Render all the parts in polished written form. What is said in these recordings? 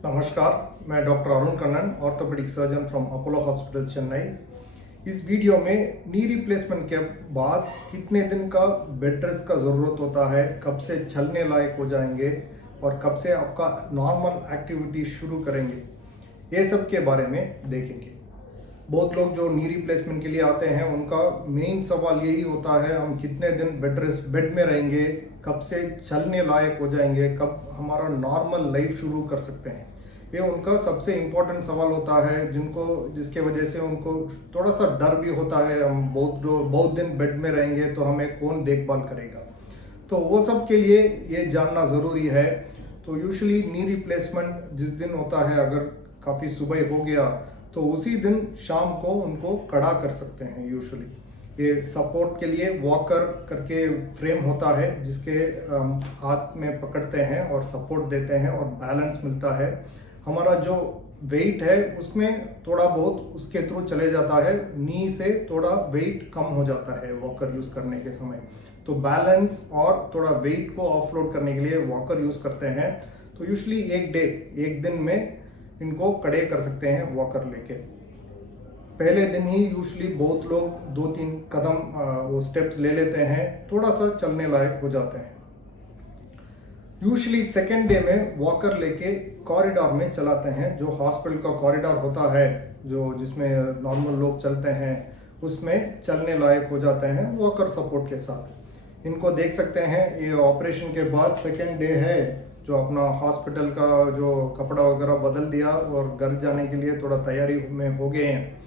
नमस्कार, मैं doctor Arun Kannan, orthopaedic surgeon from Apollo hospital Chennai. इस वीडियो में नी रिप्लेसमेंट के बाद कितने दिन का बेड रेस्ट का ज़रूरत होता है, कब से चलने लायक हो जाएंगे और कब से आपका नॉर्मल एक्टिविटी शुरू करेंगे, ये सब के बारे में देखेंगे। बहुत लोग जो नी रिप्लेसमेंट के लिए आते हैं उनका मेन सवाल यही होता है, हम कितने दिन बेड में रहेंगे, कब से चलने लायक हो जाएंगे, कब हमारा नॉर्मल लाइफ शुरू कर सकते हैं। ये उनका सबसे इम्पोर्टेंट सवाल होता है, जिसके वजह से उनको थोड़ा सा डर भी होता है, हम बहुत दिन बेड में रहेंगे तो हमें कौन देखभाल करेगा। तो वो सब के लिए ये जानना ज़रूरी है। तो यूजुअली नी रिप्लेसमेंट जिस दिन होता है, अगर काफ़ी सुबह हो गया तो उसी दिन शाम को उनको कड़ा कर सकते हैं। यूजुअली ये सपोर्ट के लिए वॉकर करके फ्रेम होता है, जिसके हाथ में पकड़ते हैं और सपोर्ट देते हैं और बैलेंस मिलता है। हमारा जो वेट है उसमें थोड़ा बहुत उसके थ्रू चले जाता है, नी से थोड़ा वेट कम हो जाता है वॉकर यूज़ करने के समय। तो बैलेंस और थोड़ा वेट को ऑफलोड करने के लिए वॉकर यूज़ करते हैं। तो यूजुअली एक दिन में इनको कड़े कर सकते हैं वॉकर लेके। पहले दिन ही यूजुअली बहुत लोग 2-3 कदम वो स्टेप्स ले लेते हैं, थोड़ा सा चलने लायक हो जाते हैं। यूजुअली सेकेंड डे में वॉकर लेके कॉरिडोर में चलाते हैं। जो हॉस्पिटल का कॉरिडोर होता है, जिसमें नॉर्मल लोग चलते हैं, उसमें चलने लायक हो जाते हैं वॉकर सपोर्ट के साथ। इनको देख सकते हैं, ये ऑपरेशन के बाद सेकेंड डे है, जो अपना हॉस्पिटल का जो कपड़ा वगैरह बदल दिया और घर जाने के लिए थोड़ा तैयारी में हो गए हैं।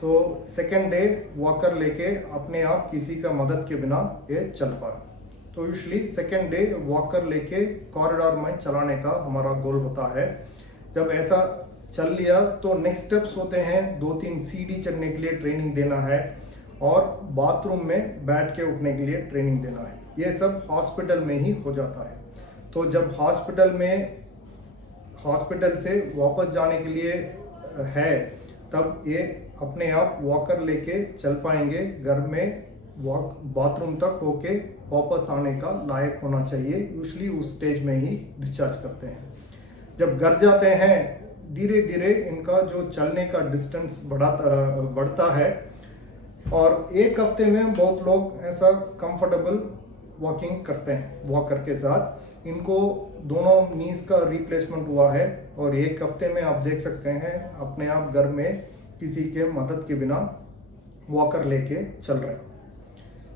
तो सेकेंड डे वॉकर लेके अपने आप किसी का मदद के बिना ये चल पाए। तो यूजुअली सेकेंड डे वॉकर लेके कॉरिडोर में चलाने का हमारा गोल होता है। जब ऐसा चल लिया तो नेक्स्ट स्टेप्स होते हैं, 2-3 सीढ़ी चढ़ने के लिए ट्रेनिंग देना है और बाथरूम में बैठ के उठने के लिए ट्रेनिंग देना है। ये सब हॉस्पिटल में ही हो जाता है। तो जब हॉस्पिटल से वापस जाने के लिए है, तब ये अपने आप वॉकर लेके चल पाएंगे। घर में बाथरूम तक होके वापस आने का लायक होना चाहिए। यूजुअली उस स्टेज में ही डिस्चार्ज करते हैं। जब घर जाते हैं, धीरे धीरे इनका जो चलने का डिस्टेंस बढ़ता है और एक हफ्ते में बहुत लोग ऐसा कंफर्टेबल वॉकिंग करते हैं वॉकर के साथ। इनको दोनों नीज का रिप्लेसमेंट हुआ है और एक हफ्ते में आप देख सकते हैं अपने आप घर में किसी के मदद के बिना वॉकर लेके चल रहे हैं।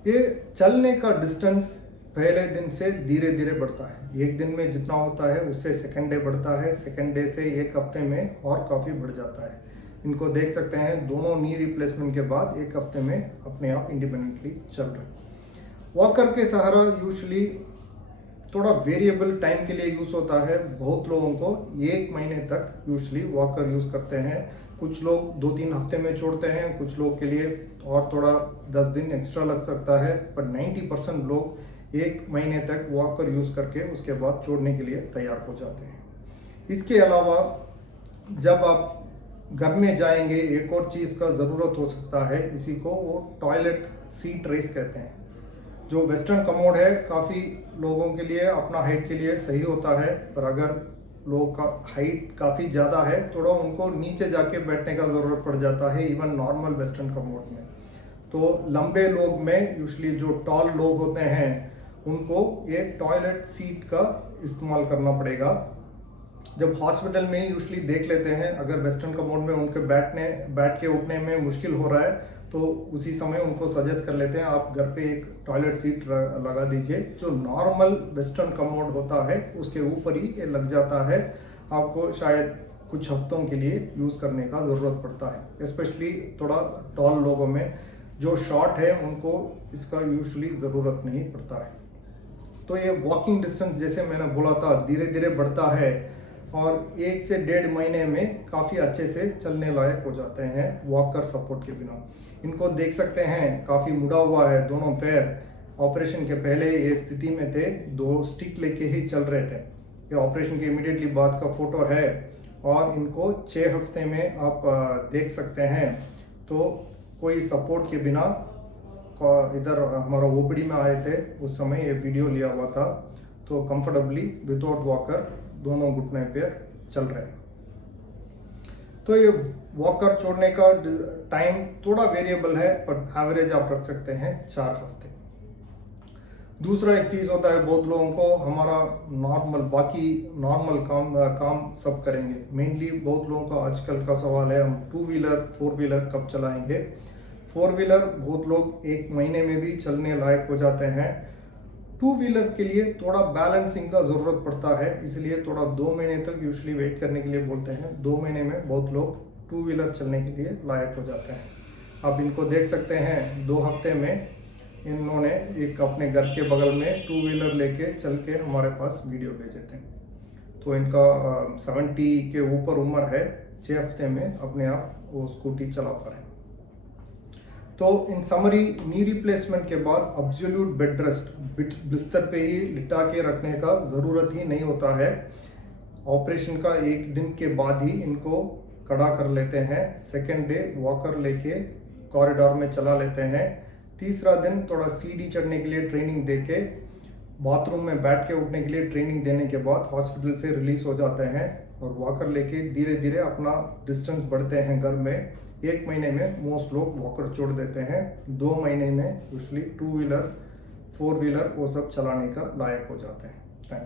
ये चलने का डिस्टेंस पहले दिन से धीरे धीरे बढ़ता है। एक दिन में जितना होता है उससे सेकेंड डे बढ़ता है, सेकेंड डे से एक हफ्ते में और काफ़ी बढ़ जाता है। इनको देख सकते हैं, दोनों नी रिप्लेसमेंट के बाद एक हफ्ते में अपने आप इंडिपेंडेंटली चल रहे हैं। वॉकर के सहारा यूजुअली थोड़ा वेरिएबल टाइम के लिए यूज़ होता है। बहुत लोगों को 1 महीने तक यूजुअली वॉकर यूज़ करते हैं। कुछ लोग 2-3 हफ्ते में छोड़ते हैं, कुछ लोग के लिए और थोड़ा 10 दिन एक्स्ट्रा लग सकता है, पर 90% लोग 1 महीने तक वॉकर यूज़ करके उसके बाद छोड़ने के लिए तैयार हो जाते हैं। इसके अलावा जब आप घर में जाएंगे, एक और चीज़ का ज़रूरत हो सकता है, इसी को वो टॉयलेट सीट रेस कहते हैं। जो वेस्टर्न कमोड है, काफ़ी लोगों के लिए अपना हाइट के लिए सही होता है, पर अगर लोगों का हाइट काफ़ी ज़्यादा है, थोड़ा उनको नीचे जाके बैठने का ज़रूरत पड़ जाता है, इवन नॉर्मल वेस्टर्न कमोड में। तो लंबे लोग में यूजुअली जो टॉल लोग होते हैं उनको ये टॉयलेट सीट का इस्तेमाल करना पड़ेगा। जब हॉस्पिटल में यूजुअली देख लेते हैं, अगर वेस्टर्न कमोड में उनके बैठ के उठने में मुश्किल हो रहा है तो उसी समय उनको सजेस्ट कर लेते हैं, आप घर पे एक टॉयलेट सीट लगा दीजिए। जो नॉर्मल वेस्टर्न कमोड होता है उसके ऊपर ही ये लग जाता है। आपको शायद कुछ हफ्तों के लिए यूज़ करने का ज़रूरत पड़ता है, स्पेशली थोड़ा टॉल लोगों में। जो शॉर्ट है उनको इसका यूजुअली ज़रूरत नहीं पड़ता है। तो ये वॉकिंग डिस्टेंस, जैसे मैंने बोला था, धीरे धीरे बढ़ता है और 1 से 1.5 महीने में काफ़ी अच्छे से चलने लायक हो जाते हैं वॉकर सपोर्ट के बिना। इनको देख सकते हैं, काफ़ी मुड़ा हुआ है दोनों पैर। ऑपरेशन के पहले ये स्थिति में थे, 2 स्टिक लेके ही चल रहे थे। ये ऑपरेशन के इमीडिएटली बाद का फोटो है और इनको 6 हफ्ते में आप देख सकते हैं। तो कोई सपोर्ट के बिना इधर हमारा ओपीडी में आए थे, उस समय ये वीडियो लिया हुआ था। तो कंफर्टेबली विदाउट वॉकर दोनों घुटने पे चल रहे हैं। तो ये वॉकर छोड़ने का टाइम थोड़ा वेरिएबल है, पर एवरेज आप रख सकते हैं 4 हफ्ते। दूसरा एक चीज़ होता है, बहुत लोगों को हमारा बाकी नॉर्मल काम सब करेंगे। मेनली बहुत लोगों का आजकल का सवाल है, हम 2 व्हीलर 4 व्हीलर कब चलाएंगे। 4 व्हीलर बहुत लोग 1 महीने में भी चलने लायक हो जाते हैं। 2 व्हीलर के लिए थोड़ा बैलेंसिंग का ज़रूरत पड़ता है, इसलिए थोड़ा 2 महीने तक यूजुअली वेट करने के लिए बोलते हैं। 2 महीने में बहुत लोग 2 व्हीलर चलने के लिए लायक हो जाते हैं। आप इनको देख सकते हैं, 2 हफ्ते में इन्होंने एक अपने घर के बगल में 2 व्हीलर लेके चल के हमारे पास वीडियो भेजे थे। तो इनका 70 के ऊपर उम्र है, 6 हफ्ते में अपने आप वो स्कूटी चला पा रहे हैं। तो इन समरी, नी रिप्लेसमेंट के बाद अब्सोल्यूट बेड रेस्ट, बिस्तर पे ही लिटा के रखने का ज़रूरत ही नहीं होता है। ऑपरेशन का 1 दिन के बाद ही इनको खड़ा कर लेते हैं। सेकेंड डे वॉकर लेके कॉरिडोर में चला लेते हैं। तीसरा दिन थोड़ा सीढ़ी चढ़ने के लिए ट्रेनिंग देके, बाथरूम में बैठ के उठने के लिए ट्रेनिंग देने के बाद हॉस्पिटल से रिलीज हो जाते हैं और वॉकर लेके धीरे धीरे अपना डिस्टेंस बढ़ते हैं घर में। 1 महीने में मोस्ट लोग वॉकर छोड़ देते हैं। 2 महीने में यूजुअली 2 व्हीलर 4 व्हीलर वो सब चलाने का लायक हो जाते हैं। Thank you.